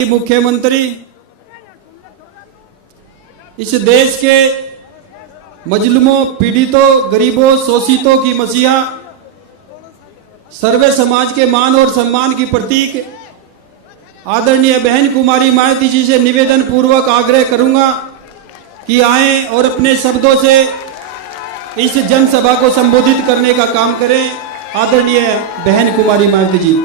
मुख्यमंत्री इस देश के मजलूमों, पीड़ितों, गरीबों, शोषितों की मसीहा, सर्वे समाज के मान और सम्मान की प्रतीक आदरणीय बहन कुमारी मायावती जी से निवेदन पूर्वक आग्रह करूंगा कि आएं और अपने शब्दों से इस जनसभा को संबोधित करने का काम करें। आदरणीय बहन कुमारी मायावती जी।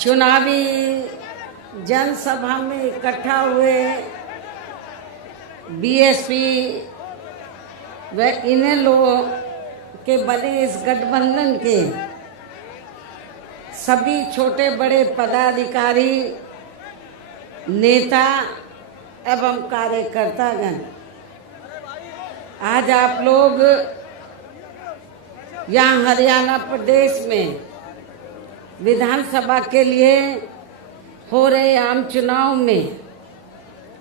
चुनावी जनसभा में इकट्ठा हुए बीएसपी व इन्हें लोगों के बने इस गठबंधन के सभी छोटे बड़े पदाधिकारी, नेता एवं कार्यकर्तागण, आज आप लोग यहाँ हरियाणा प्रदेश में विधानसभा के लिए हो रहे आम चुनाव में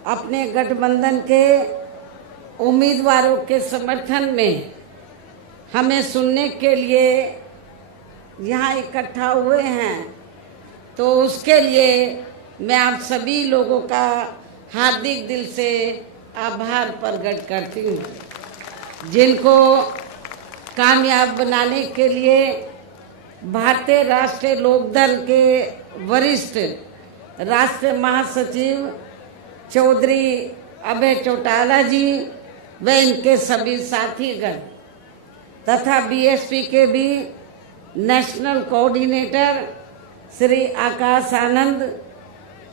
अपने गठबंधन के उम्मीदवारों के समर्थन में हमें सुनने के लिए यहाँ इकट्ठा हुए हैं, तो उसके लिए मैं आप सभी लोगों का हार्दिक दिल से आभार प्रकट करती हूँ, जिनको कामयाब बनाने के लिए भारतीय राष्ट्रीय लोकदल के वरिष्ठ राष्ट्रीय महासचिव चौधरी अभय चौटाला जी व इनके सभी साथीगण तथा बीएसपी के भी नेशनल कोऑर्डिनेटर श्री आकाश आनंद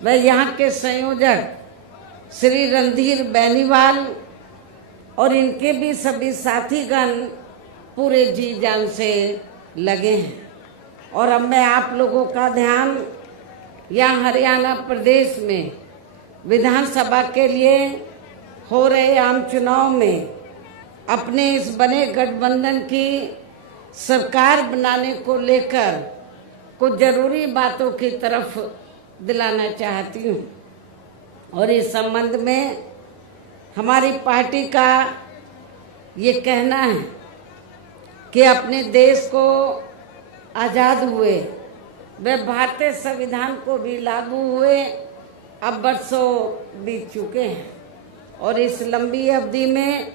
व यहाँ के संयोजक श्री रणधीर बेनीवाल और इनके भी सभी साथीगण पूरे जी जान से लगे हैं। और अब मैं आप लोगों का ध्यान यहाँ हरियाणा प्रदेश में विधानसभा के लिए हो रहे आम चुनाव में अपने इस बने गठबंधन की सरकार बनाने को लेकर कुछ जरूरी बातों की तरफ दिलाना चाहती हूँ। और इस संबंध में हमारी पार्टी का ये कहना है कि अपने देश को आज़ाद हुए वे भारतीय संविधान को भी लागू हुए अब वर्षों बीत चुके हैं, और इस लंबी अवधि में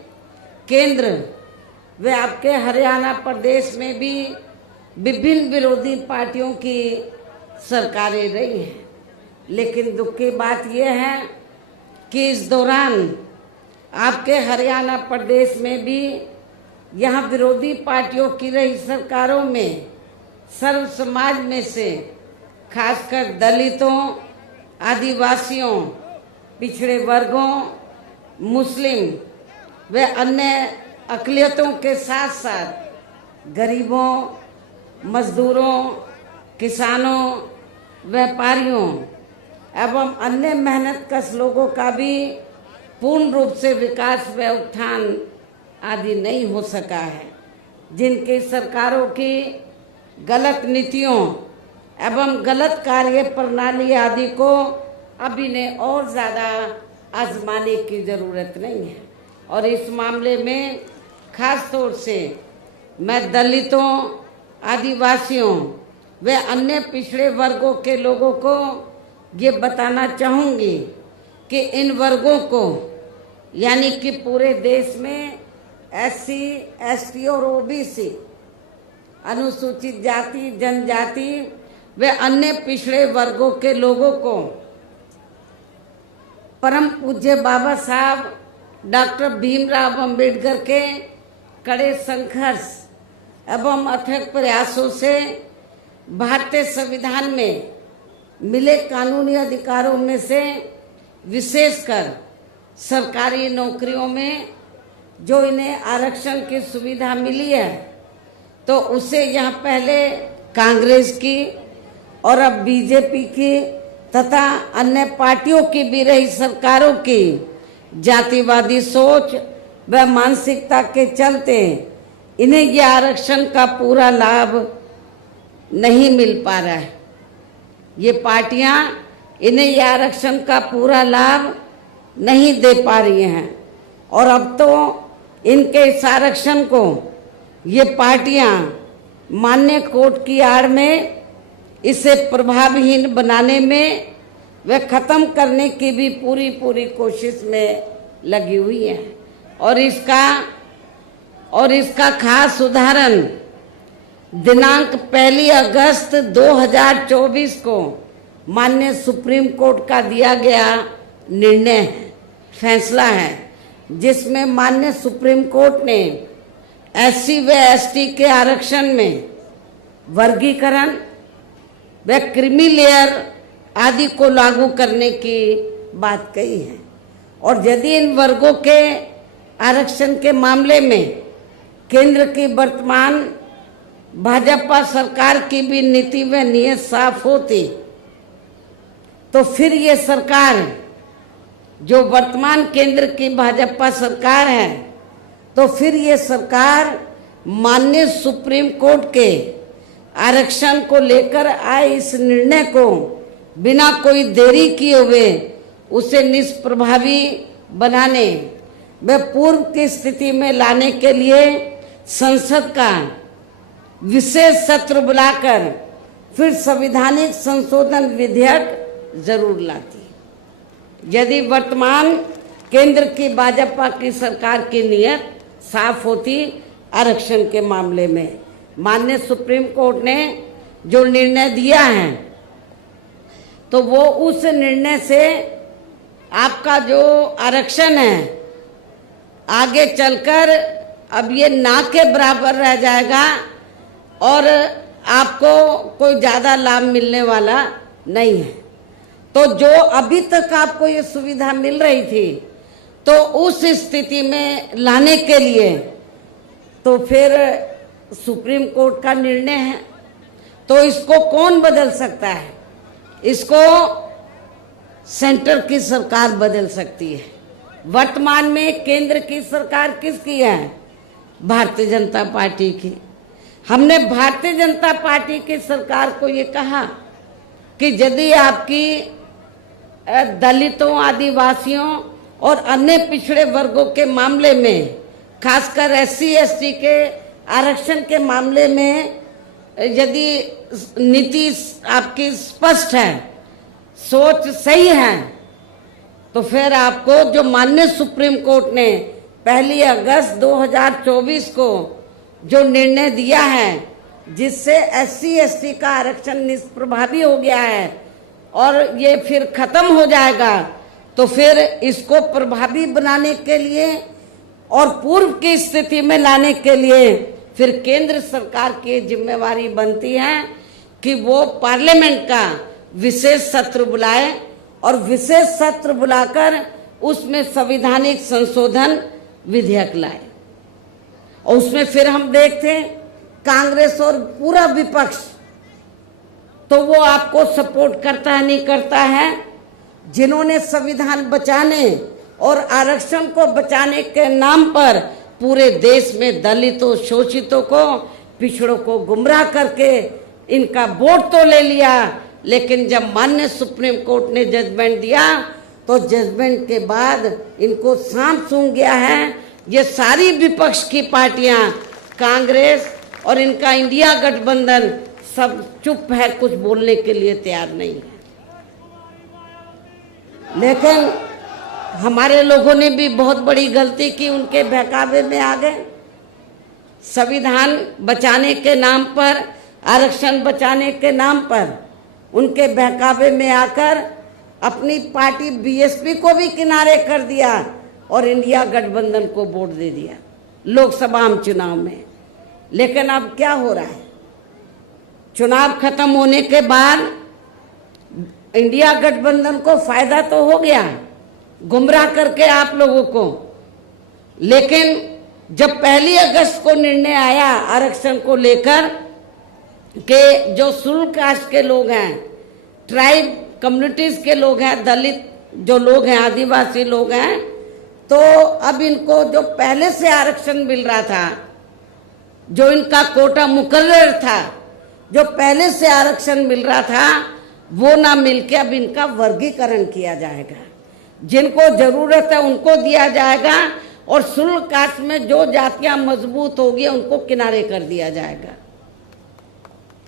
केंद्र व आपके हरियाणा प्रदेश में भी विभिन्न विरोधी पार्टियों की सरकारें रही हैं। लेकिन दुख की बात यह है कि इस दौरान आपके हरियाणा प्रदेश में भी यहाँ विरोधी पार्टियों की रही सरकारों में सर्व समाज में से खासकर दलितों, आदिवासियों, पिछड़े वर्गों, मुस्लिम व अन्य अक़लियतों के साथ साथ गरीबों, मजदूरों, किसानों, व्यापारियों एवं अन्य मेहनतकश लोगों का भी पूर्ण रूप से विकास व उत्थान आदि नहीं हो सका है, जिनकी सरकारों की गलत नीतियों एवं गलत कार्य प्रणाली आदि को अभी ने और ज़्यादा आजमाने की ज़रूरत नहीं है। और इस मामले में खास तौर से मैं दलितों, आदिवासियों व अन्य पिछड़े वर्गों के लोगों को ये बताना चाहूँगी कि इन वर्गों को यानी कि पूरे देश में एससी, एसटी और ओबीसी, अनुसूचित जाति, जनजाति व अन्य पिछड़े वर्गों के लोगों को परम पूज्य बाबा साहब डॉक्टर भीमराव अंबेडकर के कड़े संघर्ष एवं अथक प्रयासों से भारतीय संविधान में मिले कानूनी अधिकारों में से विशेषकर सरकारी नौकरियों में जो इन्हें आरक्षण की सुविधा मिली है, तो उसे यहाँ पहले कांग्रेस की और अब बीजेपी की तथा अन्य पार्टियों की भी रही सरकारों की जातिवादी सोच व मानसिकता के चलते इन्हें ये आरक्षण का पूरा लाभ नहीं मिल पा रहा है। ये पार्टियां इन्हें ये आरक्षण का पूरा लाभ नहीं दे पा रही हैं और अब तो इनके इस आरक्षण को ये पार्टियां मान्य कोर्ट की आड़ में इसे प्रभावहीन बनाने में व खत्म करने की भी पूरी कोशिश में लगी हुई है। और इसका खास उदाहरण दिनांक 1 अगस्त 2024 को माननीय सुप्रीम कोर्ट का दिया गया निर्णय है, फैसला है, जिसमें माननीय सुप्रीम कोर्ट ने SC व ST के आरक्षण में वर्गीकरण व क्रीमी लेयर आदि को लागू करने की बात कही है। और यदि इन वर्गों के आरक्षण के मामले में केंद्र की वर्तमान भाजपा सरकार की भी नीति व नीयत साफ होती तो फिर ये सरकार, जो वर्तमान केंद्र की भाजपा सरकार है, तो फिर ये सरकार माननीय सुप्रीम कोर्ट के आरक्षण को लेकर आए इस निर्णय को बिना कोई देरी किए हुए उसे निष्प्रभावी बनाने व पूर्व की स्थिति में लाने के लिए संसद का विशेष सत्र बुलाकर फिर संवैधानिक संशोधन विधेयक जरूर लाती। यदि वर्तमान केंद्र की भाजपा की सरकार की नीयत साफ होती आरक्षण के मामले में, माननीय सुप्रीम कोर्ट ने जो निर्णय दिया है तो वो उस निर्णय से आपका जो आरक्षण है आगे चलकर अब ये ना के बराबर रह जाएगा और आपको कोई ज़्यादा लाभ मिलने वाला नहीं है। तो जो अभी तक आपको ये सुविधा मिल रही थी तो उस स्थिति में लाने के लिए तो फिर सुप्रीम कोर्ट का निर्णय है, तो इसको कौन बदल सकता है? इसको सेंटर की सरकार बदल सकती है। वर्तमान में केंद्र की सरकार किसकी है? भारतीय जनता पार्टी की। हमने भारतीय जनता पार्टी की सरकार को ये कहा कि यदि आपकी दलितों, आदिवासियों और अन्य पिछड़े वर्गों के मामले में, खासकर SC ST के आरक्षण के मामले में यदि नीति आपकी स्पष्ट है, सोच सही है, तो फिर आपको जो माननीय सुप्रीम कोर्ट ने 1 अगस्त 2024 को जो निर्णय दिया है, जिससे SC ST का आरक्षण निष्प्रभावी हो गया है और ये फिर खत्म हो जाएगा, तो फिर इसको प्रभावी बनाने के लिए और पूर्व की स्थिति में लाने के लिए फिर केंद्र सरकार की जिम्मेवारी बनती है कि वो पार्लियामेंट का विशेष सत्र बुलाए और विशेष सत्र बुलाकर उसमें संवैधानिक संशोधन विधेयक लाए। और उसमें फिर हम देखते हैं कांग्रेस और पूरा विपक्ष तो वो आपको सपोर्ट करता है नहीं करता है। जिन्होंने संविधान बचाने और आरक्षण को बचाने के नाम पर पूरे देश में दलितों, शोषितों को, पिछड़ों को गुमराह करके इनका वोट तो ले लिया, लेकिन जब माननीय सुप्रीम कोर्ट ने जजमेंट दिया तो जजमेंट के बाद इनको सांप सूंघ गया है। ये सारी विपक्ष की पार्टियां, कांग्रेस और इनका इंडिया गठबंधन सब चुप है, कुछ बोलने के लिए तैयार नहीं है। लेकिन हमारे लोगों ने भी बहुत बड़ी गलती की, उनके बहकावे में आ गए। संविधान बचाने के नाम पर, आरक्षण बचाने के नाम पर उनके बहकावे में आकर अपनी पार्टी BSP को भी किनारे कर दिया और इंडिया गठबंधन को वोट दे दिया लोकसभा चुनाव में। लेकिन अब क्या हो रहा है? चुनाव खत्म होने के बाद इंडिया गठबंधन को फायदा तो हो गया गुमराह करके आप लोगों को, लेकिन जब 1 अगस्त को निर्णय आया आरक्षण को लेकर कि जो शेड्यूल कास्ट के लोग हैं, ट्राइब कम्युनिटीज के लोग हैं, दलित जो लोग हैं, आदिवासी लोग हैं, तो अब इनको जो पहले से आरक्षण मिल रहा था, जो इनका कोटा मुकर्रर था, जो पहले से आरक्षण मिल रहा था, वो ना मिलके अब इनका वर्गीकरण किया जाएगा। जिनको जरूरत है उनको दिया जाएगा और शेड्यूल कास्ट में जो जातियां मजबूत होगी उनको किनारे कर दिया जाएगा।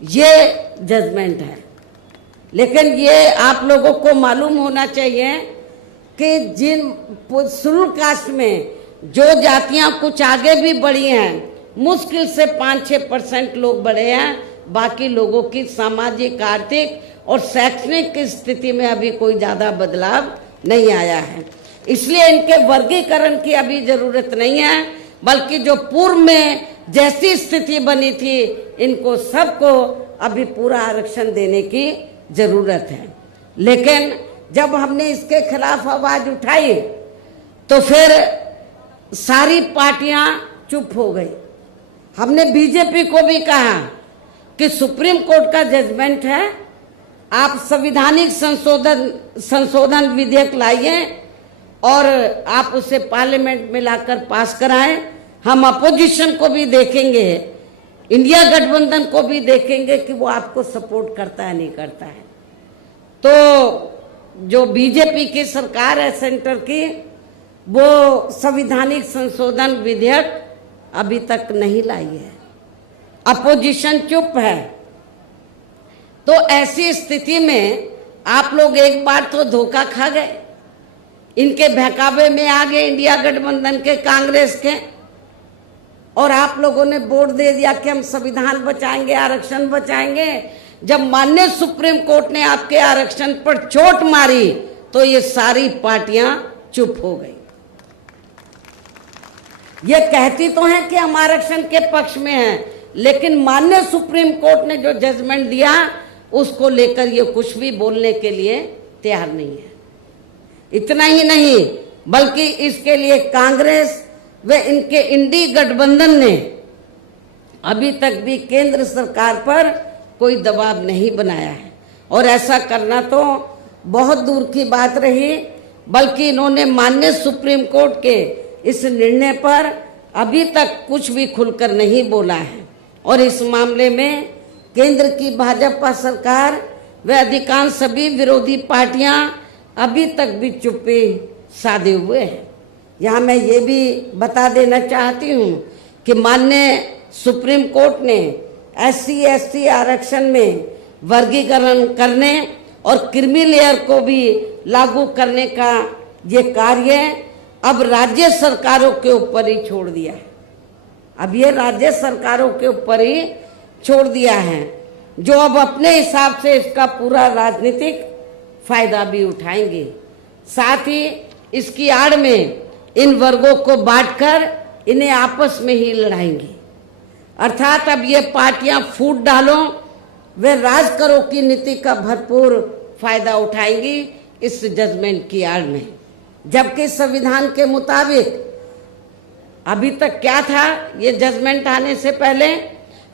ये जजमेंट है। लेकिन ये आप लोगों को मालूम होना चाहिए कि जिन शेड्यूल कास्ट में जो जातियां कुछ आगे भी बढ़ी हैं, मुश्किल से 5-6% लोग बढ़े हैं, बाकी लोगों की सामाजिक, आर्थिक और शैक्षणिक की स्थिति में अभी कोई ज्यादा बदलाव नहीं आया है। इसलिए इनके वर्गीकरण की अभी जरूरत नहीं है, बल्कि जो पूर्व में जैसी स्थिति बनी थी, इनको सबको अभी पूरा आरक्षण देने की जरूरत है। लेकिन जब हमने इसके खिलाफ आवाज उठाई तो फिर सारी पार्टियां चुप हो गई। हमने बीजेपी को भी कहा कि सुप्रीम कोर्ट का जजमेंट है, आप संविधानिक संशोधन विधेयक लाइए और आप उसे पार्लियामेंट में लाकर पास कराएं। हम अपोजिशन को भी देखेंगे, इंडिया गठबंधन को भी देखेंगे कि वो आपको सपोर्ट करता है नहीं करता है। तो जो बीजेपी की सरकार है सेंटर की, वो संविधानिक संशोधन विधेयक अभी तक नहीं लाई है, अपोजिशन चुप है। तो ऐसी स्थिति में आप लोग एक बार तो धोखा खा गए, इनके बहकावे में आ गए इंडिया गठबंधन के, कांग्रेस के, और आप लोगों ने वोट दे दिया कि हम संविधान बचाएंगे, आरक्षण बचाएंगे। जब माननीय सुप्रीम कोर्ट ने आपके आरक्षण पर चोट मारी तो ये सारी पार्टियां चुप हो गई। ये कहती तो हैं कि हम आरक्षण के पक्ष में हैं, लेकिन माननीय सुप्रीम कोर्ट ने जो जजमेंट दिया उसको लेकर ये कुछ भी बोलने के लिए तैयार नहीं है। इतना ही नहीं, बल्कि इसके लिए कांग्रेस व इनके इंडी गठबंधन ने अभी तक भी केंद्र सरकार पर कोई दबाव नहीं बनाया है, और ऐसा करना तो बहुत दूर की बात रही, बल्कि इन्होंने माननीय सुप्रीम कोर्ट के इस निर्णय पर अभी तक कुछ भी खुलकर नहीं बोला है। और इस मामले में केंद्र की भाजपा सरकार व अधिकांश सभी विरोधी पार्टियां अभी तक भी चुप्पी साधे हुए हैं। यहाँ मैं ये भी बता देना चाहती हूँ कि माननीय सुप्रीम कोर्ट ने SC/ST आरक्षण में वर्गीकरण करने और क्रीमी लेयर को भी लागू करने का ये कार्य अब राज्य सरकारों के ऊपर ही छोड़ दिया है। अब ये राज्य सरकारों के ऊपर ही छोड़ दिया है, जो अब अपने हिसाब से इसका पूरा राजनीतिक फायदा भी उठाएंगे। साथ ही इसकी आड़ में इन वर्गों को बांटकर इन्हें आपस में ही लड़ाएंगे। अर्थात अब ये पार्टियां फूट डालो वे राज करो की नीति का भरपूर फायदा उठाएंगी इस जजमेंट की आड़ में। जबकि संविधान के मुताबिक अभी तक क्या था ये जजमेंट आने से पहले,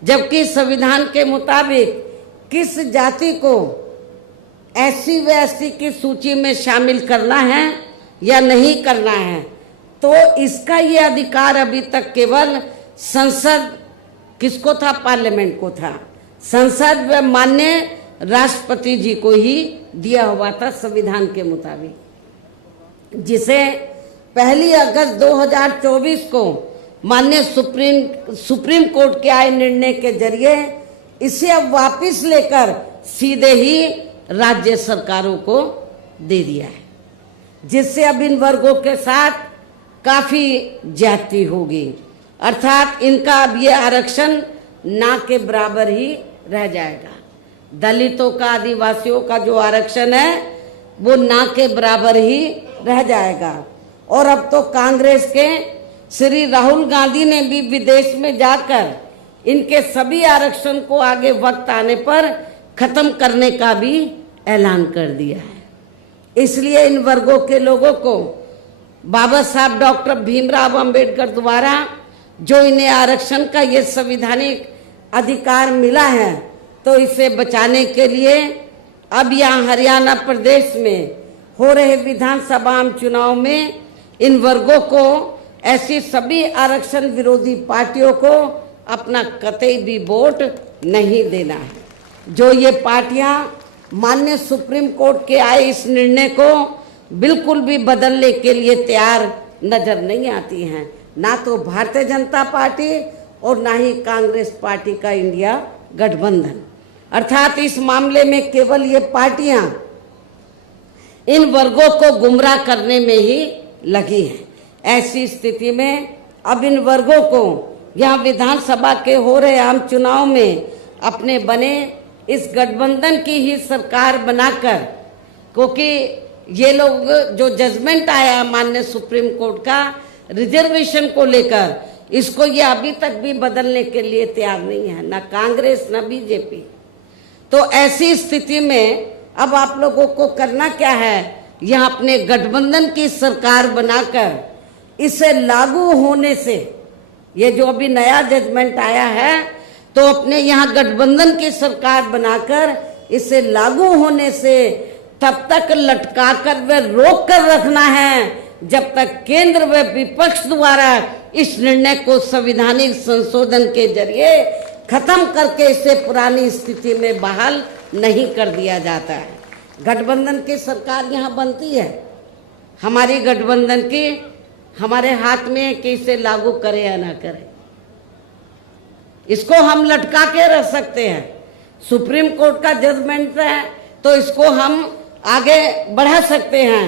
जबकि संविधान के मुताबिक किस जाति को SC व ST की सूची में शामिल करना है या नहीं करना है, तो इसका ये अधिकार अभी तक केवल संसद, किसको था, पार्लियामेंट को था, संसद व माननीय राष्ट्रपति जी को ही दिया हुआ था संविधान के मुताबिक, जिसे 1 अगस्त 2024 को माननीय सुप्रीम कोर्ट के आए निर्णय के जरिए इसे अब वापस लेकर सीधे ही राज्य सरकारों को दे दिया है, जिससे अब इन वर्गों के साथ काफी ज्यादती होगी। अर्थात इनका अब ये आरक्षण ना के बराबर ही रह जाएगा। दलितों का, आदिवासियों का जो आरक्षण है वो ना के बराबर ही रह जाएगा। और अब तो कांग्रेस के श्री राहुल गांधी ने भी विदेश में जाकर इनके सभी आरक्षण को आगे वक्त आने पर खत्म करने का भी ऐलान कर दिया है। इसलिए इन वर्गों के लोगों को बाबा साहब डॉक्टर भीमराव अंबेडकर द्वारा जो इन्हें आरक्षण का ये संवैधानिक अधिकार मिला है, तो इसे बचाने के लिए अब यहाँ हरियाणा प्रदेश में हो रहे विधानसभा चुनाव में इन वर्गों को, ऐसी सभी आरक्षण विरोधी पार्टियों को अपना कतई भी वोट नहीं देना है। जो ये पार्टियां माननीय सुप्रीम कोर्ट के आए इस निर्णय को बिल्कुल भी बदलने के लिए तैयार नजर नहीं आती हैं, ना तो भारतीय जनता पार्टी और ना ही कांग्रेस पार्टी का इंडिया गठबंधन। अर्थात इस मामले में केवल ये पार्टियां इन वर्गों को गुमराह करने में ही लगी हैं। ऐसी स्थिति में अब इन वर्गों को यहाँ विधानसभा के हो रहे आम चुनाव में अपने बने इस गठबंधन की ही सरकार बनाकर, क्योंकि ये लोग जो जजमेंट आया माननीय सुप्रीम कोर्ट का रिजर्वेशन को लेकर, इसको ये अभी तक भी बदलने के लिए तैयार नहीं है, ना कांग्रेस ना बीजेपी। तो ऐसी स्थिति में अब आप लोगों को करना क्या है, यह अपने गठबंधन की सरकार बनाकर इसे लागू होने से, ये जो अभी नया जजमेंट आया है, तो अपने यहाँ गठबंधन की सरकार बनाकर इसे लागू होने से तब तक लटका कर व रोक कर रखना है जब तक केंद्र व विपक्ष द्वारा इस निर्णय को संवैधानिक संशोधन के जरिए खत्म करके इसे पुरानी स्थिति में बहाल नहीं कर दिया जाता है। गठबंधन की सरकार यहाँ बनती है, हमारी गठबंधन की हमारे हाथ में है कि इसे लागू करे या ना करे। इसको हम लटका के रख सकते हैं, सुप्रीम कोर्ट का जजमेंट है तो इसको हम आगे बढ़ा सकते हैं।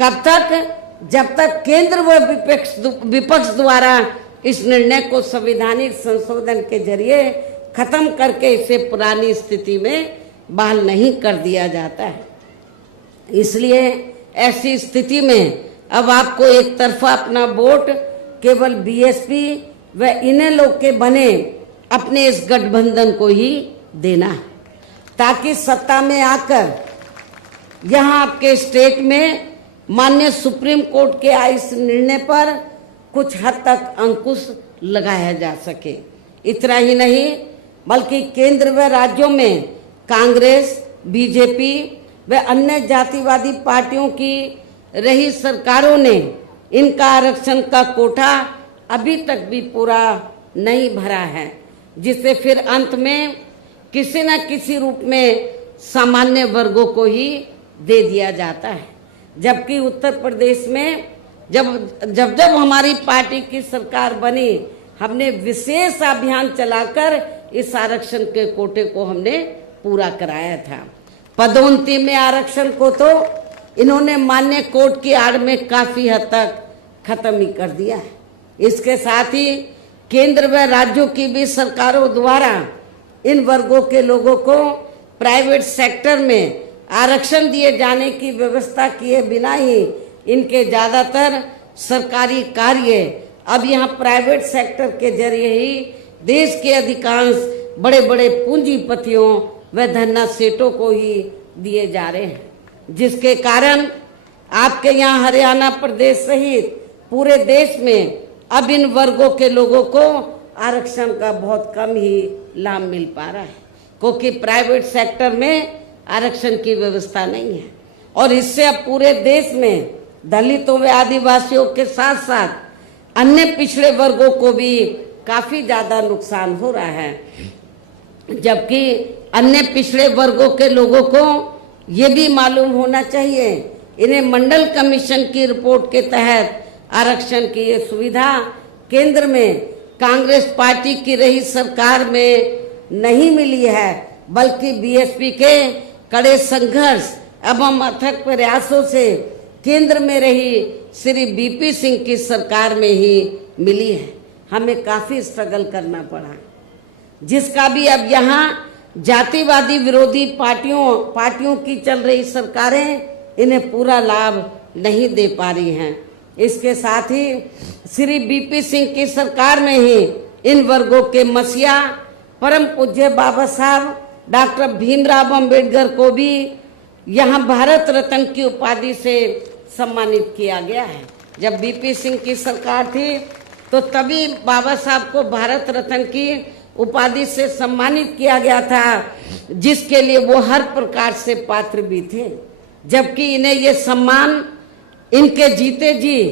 कब तक? जब तक केंद्र व विपक्ष द्वारा इस निर्णय को संवैधानिक संशोधन के जरिए खत्म करके इसे पुरानी स्थिति में बहाल नहीं कर दिया जाता है। इसलिए ऐसी स्थिति में अब आपको एक तरफा अपना वोट केवल बीएसपी व इन्हें लोग के बने अपने इस गठबंधन को ही देना है, ताकि सत्ता में आकर यहाँ आपके स्टेट में माननीय सुप्रीम कोर्ट के आए इस निर्णय पर कुछ हद तक अंकुश लगाया जा सके। इतना ही नहीं बल्कि केंद्र व राज्यों में कांग्रेस, बीजेपी व अन्य जातिवादी पार्टियों की रही सरकारों ने इनका आरक्षण का कोटा अभी तक भी पूरा नहीं भरा है, जिससे फिर अंत में किसी न किसी रूप में सामान्य वर्गों को ही दे दिया जाता है। जबकि उत्तर प्रदेश में जब हमारी पार्टी की सरकार बनी, हमने विशेष अभियान चलाकर इस आरक्षण के कोटे को हमने पूरा कराया था। पदोन्नति में आरक्षण को तो इन्होंने मान्य कोर्ट की आड़ में काफी हद तक खत्म ही कर दिया है। इसके साथ ही केंद्र व राज्यों की भी सरकारों द्वारा इन वर्गों के लोगों को प्राइवेट सेक्टर में आरक्षण दिए जाने की व्यवस्था किए बिना ही इनके ज्यादातर सरकारी कार्य अब यहाँ प्राइवेट सेक्टर के जरिए ही देश के अधिकांश बड़े बड़े पूंजीपतियों व धन्ना सेठों को ही दिए जा रहे हैं, जिसके कारण आपके यहाँ हरियाणा प्रदेश सहित पूरे देश में अब इन वर्गों के लोगों को आरक्षण का बहुत कम ही लाभ मिल पा रहा है, क्योंकि प्राइवेट सेक्टर में आरक्षण की व्यवस्था नहीं है। और इससे अब पूरे देश में दलितों व आदिवासियों के साथ साथ अन्य पिछड़े वर्गों को भी काफी ज्यादा नुकसान हो रहा है। जबकि अन्य पिछड़े वर्गों के लोगों को ये भी मालूम होना चाहिए, इन्हें मंडल कमीशन की रिपोर्ट के तहत आरक्षण की ये सुविधा केंद्र में कांग्रेस पार्टी की रही सरकार में नहीं मिली है, बल्कि बीएसपी के कड़े संघर्ष एवं अथक प्रयासों से केंद्र में रही श्री बीपी सिंह की सरकार में ही मिली है। हमें काफी स्ट्रगल करना पड़ा, जिसका भी अब यहाँ जातिवादी विरोधी पार्टियों की चल रही सरकारें इन्हें पूरा लाभ नहीं दे पा रही हैं। इसके साथ ही श्री बीपी सिंह की सरकार में ही इन वर्गों के मसीहा परम पूज्य बाबा साहब डॉक्टर भीमराव अंबेडकर को भी यहाँ भारत रत्न की उपाधि से सम्मानित किया गया है। जब बीपी सिंह की सरकार थी तो तभी बाबा साहब को भारत रत्न की उपाधि से सम्मानित किया गया था, जिसके लिए वो हर प्रकार से पात्र भी थे। जबकि इन्हें ये सम्मान इनके जीते जी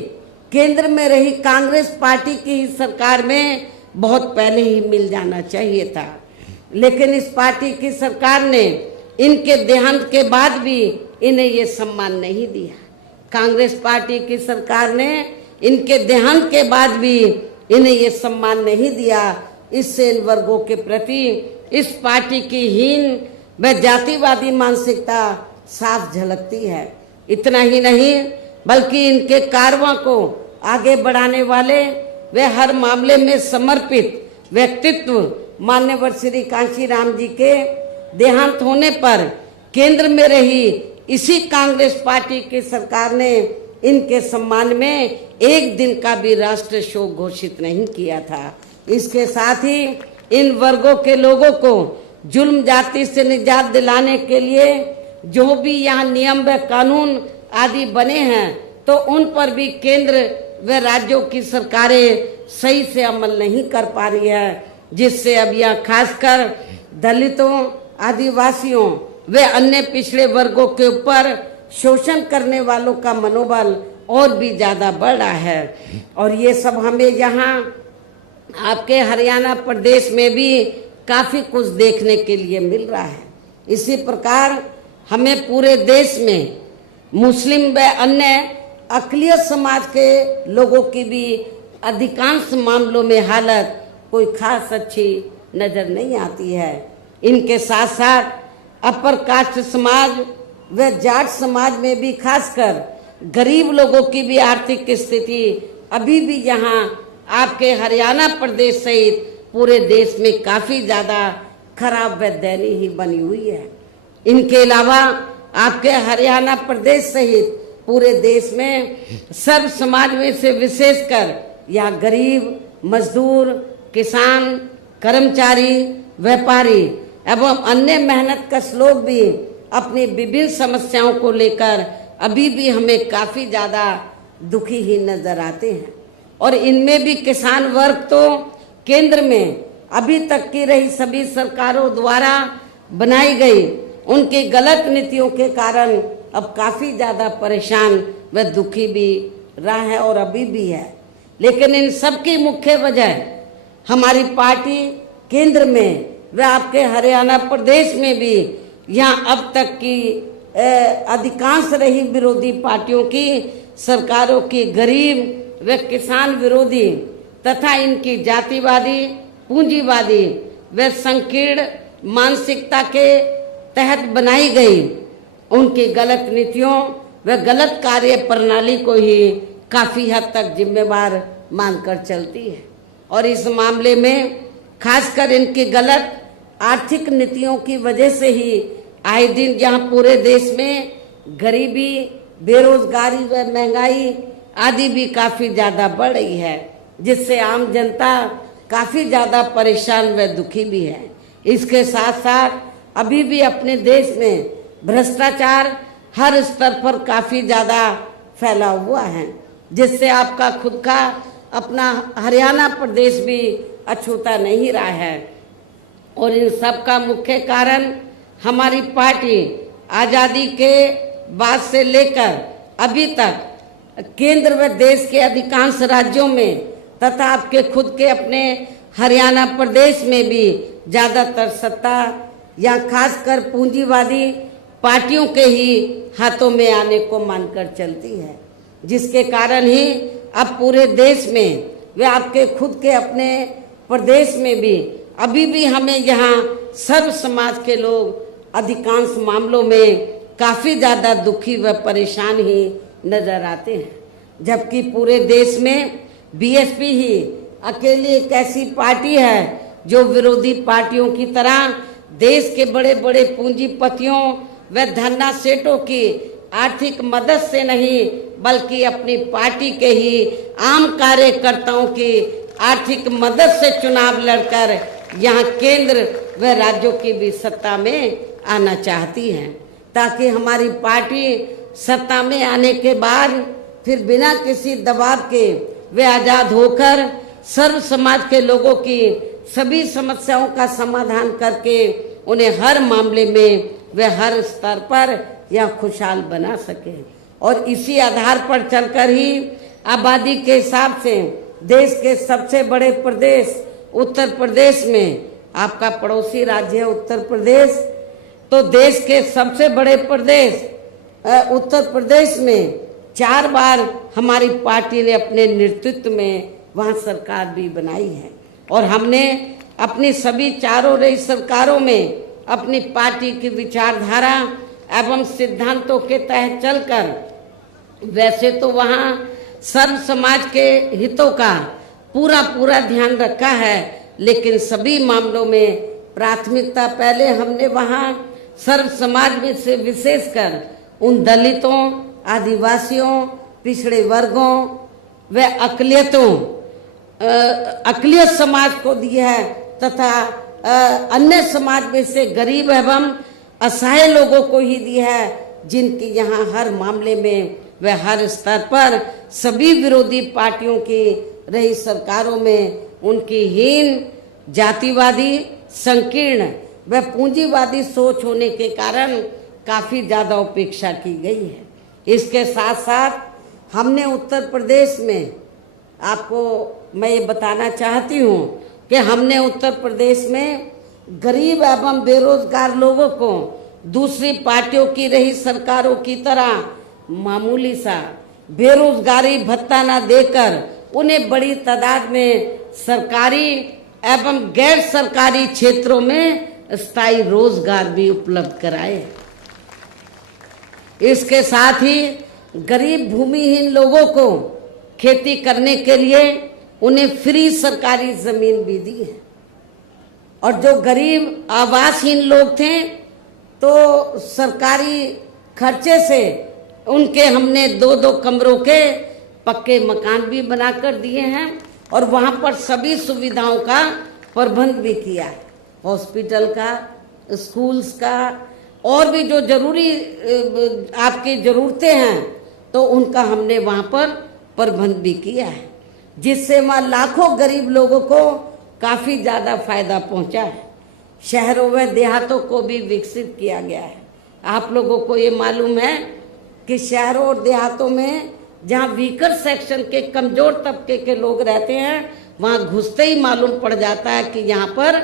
केंद्र में रही कांग्रेस पार्टी की ही सरकार में बहुत पहले ही मिल जाना चाहिए था, लेकिन इस पार्टी की सरकार ने इनके देहांत के बाद भी इन्हें ये सम्मान नहीं दिया। कांग्रेस पार्टी की सरकार ने इनके देहांत के बाद भी इन्हें ये सम्मान नहीं दिया। इससे इन वर्गों के प्रति इस पार्टी की हीन व जातिवादी मानसिकता साफ झलकती है। इतना ही नहीं बल्कि इनके कारवां को आगे बढ़ाने वाले वे हर मामले में समर्पित व्यक्तित्व मान्यवर श्री कांशीराम जी के देहांत होने पर केंद्र में रही इसी कांग्रेस पार्टी की सरकार ने इनके सम्मान में एक दिन का भी राष्ट्रीय शोक घोषित नहीं किया था। इसके साथ ही इन वर्गों के लोगों को जुल्म जाति से निजात दिलाने के लिए जो भी यहाँ नियम व कानून आदि बने हैं तो उन पर भी केंद्र व राज्यों की सरकारें सही से अमल नहीं कर पा रही है, जिससे अब यह खासकर दलितों, आदिवासियों व अन्य पिछड़े वर्गों के ऊपर शोषण करने वालों का मनोबल और भी ज्यादा बढ़ रहा है। और ये सब हमें यहाँ आपके हरियाणा प्रदेश में भी काफी कुछ देखने के लिए मिल रहा है। इसी प्रकार हमें पूरे देश में मुस्लिम व अन्य अक़लियत समाज के लोगों की भी अधिकांश मामलों में हालत कोई खास अच्छी नजर नहीं आती है। इनके साथ साथ अपर कास्ट समाज व जाट समाज में भी खासकर गरीब लोगों की भी आर्थिक स्थिति अभी भी यहाँ आपके हरियाणा प्रदेश सहित पूरे देश में काफी ज्यादा खराब व दयनीय ही बनी हुई है। इनके अलावा आपके हरियाणा प्रदेश सहित पूरे देश में सर्व समाज में से विशेषकर यहाँ गरीब, मजदूर, किसान, कर्मचारी, व्यापारी एवं अन्य मेहनतकश लोग भी अपनी विभिन्न समस्याओं को लेकर अभी भी हमें काफी ज्यादा दुखी ही नजर आते हैं। और इनमें भी किसान वर्ग तो केंद्र में अभी तक की रही सभी सरकारों द्वारा बनाई गई उनकी गलत नीतियों के कारण अब काफी ज्यादा परेशान व दुखी भी रहा है और अभी भी है। लेकिन इन सब की मुख्य वजह हमारी पार्टी केंद्र में व आपके हरियाणा प्रदेश में भी यहाँ अब तक की अधिकांश रही विरोधी पार्टियों की सरकारों की गरीब व किसान विरोधी तथा इनकी जातिवादी, पूंजीवादी व संकीर्ण मानसिकता के तहत बनाई गई उनकी गलत नीतियों व गलत कार्य प्रणाली को ही काफी हद तक जिम्मेवार मानकर चलती है। और इस मामले में खासकर इनकी गलत आर्थिक नीतियों की वजह से ही आए दिन जहाँ पूरे देश में गरीबी, बेरोजगारी व महंगाई आदि भी काफी ज्यादा बढ़ रही है, जिससे आम जनता काफी ज्यादा परेशान व दुखी भी है। इसके साथ साथ अभी भी अपने देश में भ्रष्टाचार हर स्तर पर काफी ज्यादा फैला हुआ है, जिससे आपका खुद का अपना हरियाणा प्रदेश भी अछूता नहीं रहा है। और इन सब का मुख्य कारण हमारी पार्टी आजादी के बाद से लेकर अभी तक केंद्र व देश के अधिकांश राज्यों में तथा आपके खुद के अपने हरियाणा प्रदेश में भी ज्यादातर सत्ता या खासकर पूंजीवादी पार्टियों के ही हाथों में आने को मानकर चलती है, जिसके कारण ही अब पूरे देश में व आपके खुद के अपने प्रदेश में भी अभी भी हमें यहाँ सर्व समाज के लोग अधिकांश मामलों में काफी ज्यादा दुखी व परेशान ही नजर आते हैं, जबकि पूरे देश में बीएसपी ही अकेली एक ऐसी पार्टी है जो विरोधी पार्टियों की तरह देश के बड़े बड़े पूंजीपतियों व धन्ना सेठों की आर्थिक मदद से नहीं बल्कि अपनी पार्टी के ही आम कार्यकर्ताओं की आर्थिक मदद से चुनाव लड़कर यहाँ केंद्र व राज्यों की भी सत्ता में आना चाहती हैं, ताकि हमारी पार्टी सत्ता में आने के बाद फिर बिना किसी दबाव के वे आजाद होकर सर्व समाज के लोगों की सभी समस्याओं का समाधान करके उन्हें हर मामले में वे हर स्तर पर यह खुशहाल बना सके। और इसी आधार पर चलकर ही आबादी के हिसाब से देश के सबसे बड़े प्रदेश उत्तर प्रदेश में, आपका पड़ोसी राज्य है उत्तर प्रदेश, तो देश के सबसे बड़े प्रदेश उत्तर प्रदेश में 4 बार हमारी पार्टी ने अपने नेतृत्व में वहाँ सरकार भी बनाई है। और हमने अपनी सभी चारों रही सरकारों में अपनी पार्टी की विचारधारा एवं सिद्धांतों के तहत चलकर, वैसे तो वहाँ सर्व समाज के हितों का पूरा ध्यान रखा है, लेकिन सभी मामलों में प्राथमिकता पहले हमने वहाँ सर्व समाज में से विशेषकर उन दलितों, आदिवासियों, पिछड़े वर्गों व अकलियत समाज को दी है तथा अन्य समाज में से गरीब एवं असहाय लोगों को ही दी है, जिनकी यहाँ हर मामले में व हर स्तर पर सभी विरोधी पार्टियों की रही सरकारों में उनकी हीन, जातिवादी, संकीर्ण व पूंजीवादी सोच होने के कारण काफी ज्यादा उपेक्षा की गई है। इसके साथ साथ हमने उत्तर प्रदेश में, आपको मैं ये बताना चाहती हूँ कि हमने उत्तर प्रदेश में गरीब एवं बेरोजगार लोगों को दूसरी पार्टियों की रही सरकारों की तरह मामूली सा बेरोजगारी भत्ता न देकर उन्हें बड़ी तादाद में सरकारी एवं गैर सरकारी क्षेत्रों में स्थायी रोजगार भी उपलब्ध कराए। इसके साथ ही गरीब भूमिहीन लोगों को खेती करने के लिए उन्हें फ्री सरकारी जमीन भी दी है। और जो गरीब आवासहीन लोग थे तो सरकारी खर्चे से उनके हमने 2-2 कमरों के पक्के मकान भी बनाकर दिए हैं और वहाँ पर सभी सुविधाओं का प्रबंध भी किया है, हॉस्पिटल का, स्कूल्स का, और भी जो जरूरी आपकी ज़रूरतें हैं तो उनका हमने वहाँ पर प्रबंध भी किया है, जिससे वहाँ लाखों गरीब लोगों को काफ़ी ज़्यादा फायदा पहुँचा है। शहरों व देहातों को भी विकसित किया गया है। आप लोगों को ये मालूम है कि शहरों और देहातों में जहाँ वीकर सेक्शन के कमजोर तबके के लोग रहते हैं, वहाँ घुसते ही मालूम पड़ जाता है कि यहाँ पर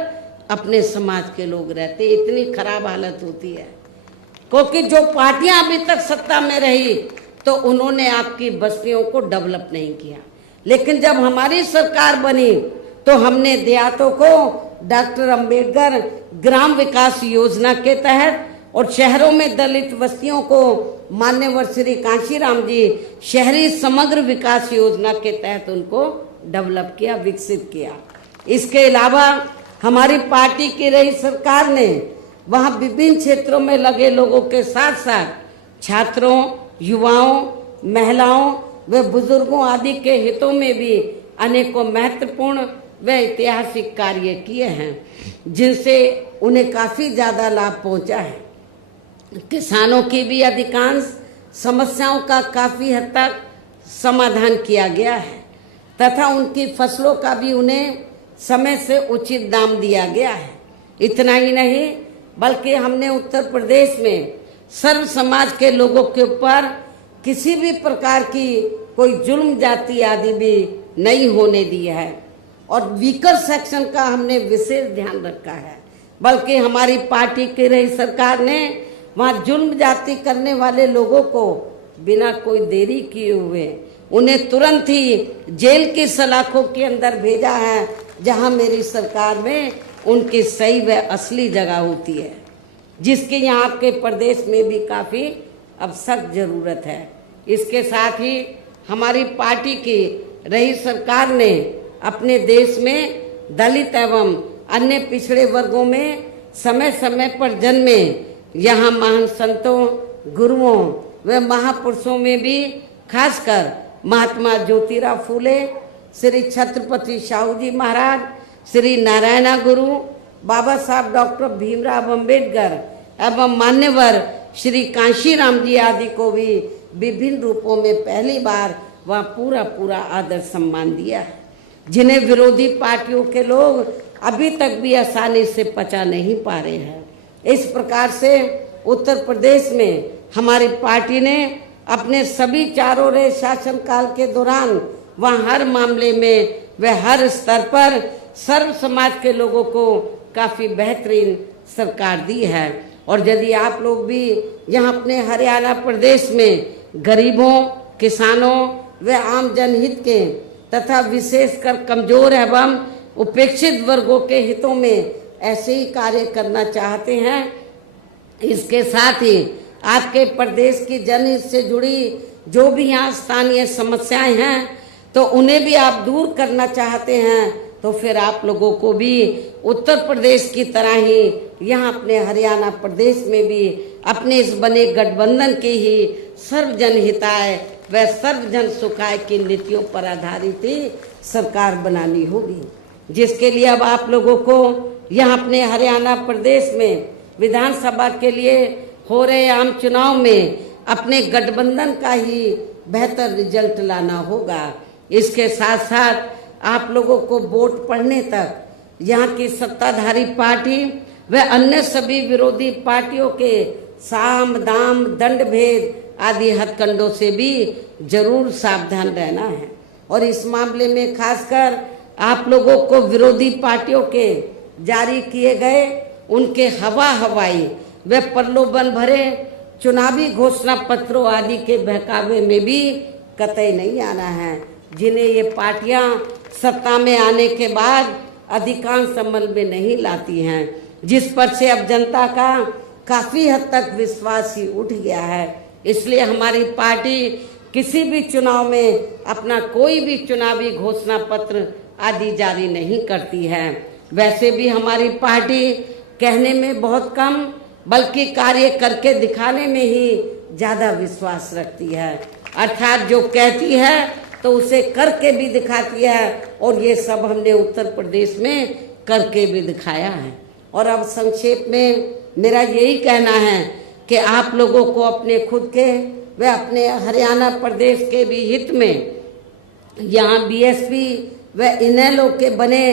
अपने समाज के लोग रहते। इतनी खराब हालत होती है, क्योंकि जो पार्टियां अभी तक सत्ता में रही तो उन्होंने आपकी बस्तियों को डेवलप नहीं किया, लेकिन जब हमारी सरकार बनी तो हमने देहातों को डॉक्टर अंबेडकर ग्राम विकास योजना के तहत और शहरों में दलित बस्तियों को मान्यवर श्री कांशीराम जी शहरी समग्र विकास योजना के तहत उनको डेवलप किया, विकसित किया। इसके अलावा हमारी पार्टी की रही सरकार ने वहाँ विभिन्न क्षेत्रों में लगे लोगों के साथ साथ छात्रों, युवाओं, महिलाओं व बुजुर्गों आदि के हितों में भी अनेकों महत्वपूर्ण व ऐतिहासिक कार्य किए हैं, जिनसे उन्हें काफ़ी ज़्यादा लाभ पहुंचा है। किसानों की भी अधिकांश समस्याओं का काफ़ी हद तक समाधान किया गया है तथा उनकी फसलों का भी उन्हें समय से उचित दाम दिया गया है। इतना ही नहीं, बल्कि हमने उत्तर प्रदेश में सर्व समाज के लोगों के ऊपर किसी भी प्रकार की कोई जुल्म जाति आदि भी नहीं होने दी है और वीकर सेक्शन का हमने विशेष ध्यान रखा है। बल्कि हमारी पार्टी की रही सरकार ने वहाँ जुल्म जाति करने वाले लोगों को बिना कोई देरी किए हुए उन्हें तुरंत ही जेल की सलाखों के अंदर भेजा है, जहाँ मेरी सरकार में उनकी सही व असली जगह होती है, जिसकी यहाँ आपके प्रदेश में भी काफ़ी अब सख्त ज़रूरत है। इसके साथ ही हमारी पार्टी की रही सरकार ने अपने देश में दलित एवं अन्य पिछड़े वर्गों में समय समय पर जन्मे यहाँ महान संतों, गुरुओं व महापुरुषों में भी खासकर महात्मा ज्योतिराव फूले, श्री छत्रपति शाहू जी महाराज, श्री नारायणा गुरु, बाबा साहब डॉक्टर भीमराव अंबेडकर एवं मान्यवर श्री कांशीराम जी आदि को भी विभिन्न रूपों में पहली बार वह पूरा आदर सम्मान दिया है, जिन्हें विरोधी पार्टियों के लोग अभी तक भी आसानी से पचा नहीं पा रहे हैं। इस प्रकार से उत्तर प्रदेश में हमारी पार्टी ने अपने सभी चारों रहे शासनकाल के दौरान वह हर मामले में वह हर स्तर पर सर्व समाज के लोगों को काफी बेहतरीन सरकार दी है। और यदि आप लोग भी यहाँ अपने हरियाणा प्रदेश में गरीबों, किसानों व आम जनहित के तथा विशेषकर कमजोर एवं उपेक्षित वर्गों के हितों में ऐसे ही कार्य करना चाहते हैं, इसके साथ ही आपके प्रदेश की जनहित से जुड़ी जो भी यहाँ स्थानीय समस्याएं हैं तो उन्हें भी आप दूर करना चाहते हैं, तो फिर आप लोगों को भी उत्तर प्रदेश की तरह ही यहाँ अपने हरियाणा प्रदेश में भी अपने इस बने गठबंधन की ही सर्वजन हिताय व सर्वजन सुखाय की नीतियों पर आधारित ही सरकार बनानी होगी, जिसके लिए अब आप लोगों को यहाँ अपने हरियाणा प्रदेश में विधानसभा के लिए हो रहे आम चुनाव में अपने गठबंधन का ही बेहतर रिजल्ट लाना होगा। इसके साथ साथ आप लोगों को वोट पड़ने तक यहाँ की सत्ताधारी पार्टी व अन्य सभी विरोधी पार्टियों के साम दाम दंड भेद आदि हथकंडों से भी जरूर सावधान रहना है। और इस मामले में खासकर आप लोगों को विरोधी पार्टियों के जारी किए गए उनके हवाई व प्रलोभन भरे चुनावी घोषणा पत्रों आदि के बहकावे में भी कतई नहीं आना है, जिन्हें ये पार्टियां सत्ता में आने के बाद अधिकांश अमल में नहीं लाती हैं, जिस पर से अब जनता का काफी हद तक विश्वास ही उठ गया है। इसलिए हमारी पार्टी किसी भी चुनाव में अपना कोई भी चुनावी घोषणा पत्र आदि जारी नहीं करती है। वैसे भी हमारी पार्टी कहने में बहुत कम बल्कि कार्य करके दिखाने में ही ज्यादा विश्वास रखती है, अर्थात जो कहती है तो उसे करके भी दिखाती है, और ये सब हमने उत्तर प्रदेश में करके भी दिखाया है। और अब संक्षेप में मेरा यही कहना है कि आप लोगों को अपने खुद के व अपने हरियाणा प्रदेश के भी हित में यहाँ बीएसपी व इनेलो के बने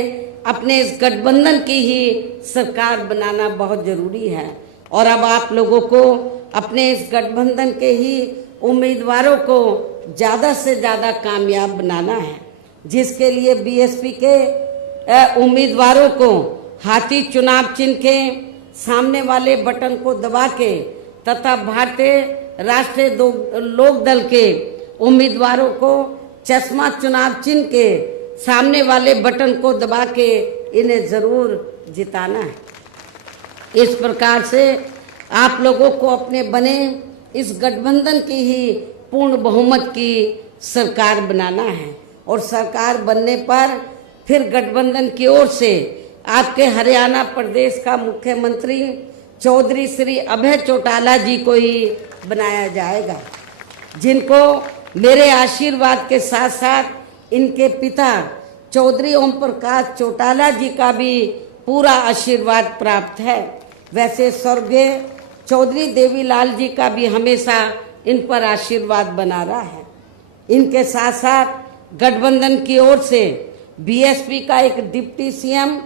अपने इस गठबंधन की ही सरकार बनाना बहुत जरूरी है। और अब आप लोगों को अपने इस गठबंधन के ही उम्मीदवारों को ज़्यादा से ज़्यादा कामयाब बनाना है, जिसके लिए बीएसपी के उम्मीदवारों को हाथी चुनाव चिन्ह के सामने वाले बटन को दबा के तथा भारतीय राष्ट्रीय लोक दल के उम्मीदवारों को चश्मा चुनाव चिन्ह के सामने वाले बटन को दबा के इन्हें जरूर जिताना है। इस प्रकार से आप लोगों को अपने बने इस गठबंधन की ही पूर्ण बहुमत की सरकार बनाना है, और सरकार बनने पर फिर गठबंधन की ओर से आपके हरियाणा प्रदेश का मुख्यमंत्री चौधरी श्री अभय चौटाला जी को ही बनाया जाएगा, जिनको मेरे आशीर्वाद के साथ साथ इनके पिता चौधरी ओम प्रकाश चौटाला जी का भी पूरा आशीर्वाद प्राप्त है। वैसे स्वर्गीय चौधरी देवीलाल जी का भी हमेशा इन पर आशीर्वाद बना रहा है। इनके साथ साथ गठबंधन की ओर से बीएसपी का एक डिप्टी सीएम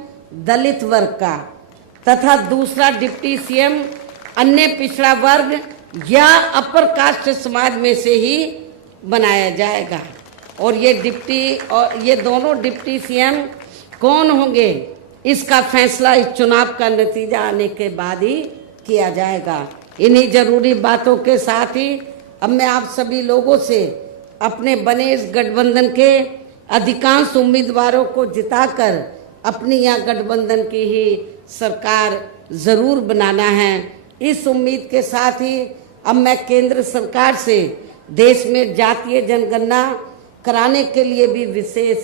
दलित वर्ग का तथा दूसरा डिप्टी सीएम अन्य पिछड़ा वर्ग या अपर कास्ट समाज में से ही बनाया जाएगा। और ये दोनों डिप्टी सीएम कौन होंगे इसका फैसला इस चुनाव का नतीजा आने के बाद ही किया जाएगा। इन्हीं जरूरी बातों के साथ ही अब मैं आप सभी लोगों से अपने बने इस गठबंधन के अधिकांश उम्मीदवारों को जिताकर अपनी यह गठबंधन की ही सरकार जरूर बनाना है। इस उम्मीद के साथ ही अब मैं केंद्र सरकार से देश में जातीय जनगणना कराने के लिए भी विशेष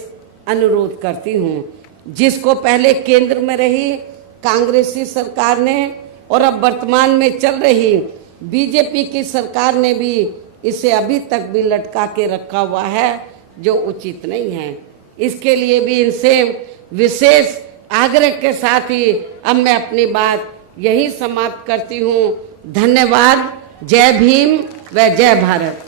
अनुरोध करती हूँ, जिसको पहले केंद्र में रही कांग्रेसी सरकार ने और अब वर्तमान में चल रही बीजेपी की सरकार ने भी इसे अभी तक भी लटका के रखा हुआ है, जो उचित नहीं है। इसके लिए भी इनसे विशेष आग्रह के साथ ही अब मैं अपनी बात यही समाप्त करती हूँ। धन्यवाद। जय भीम व जय भारत।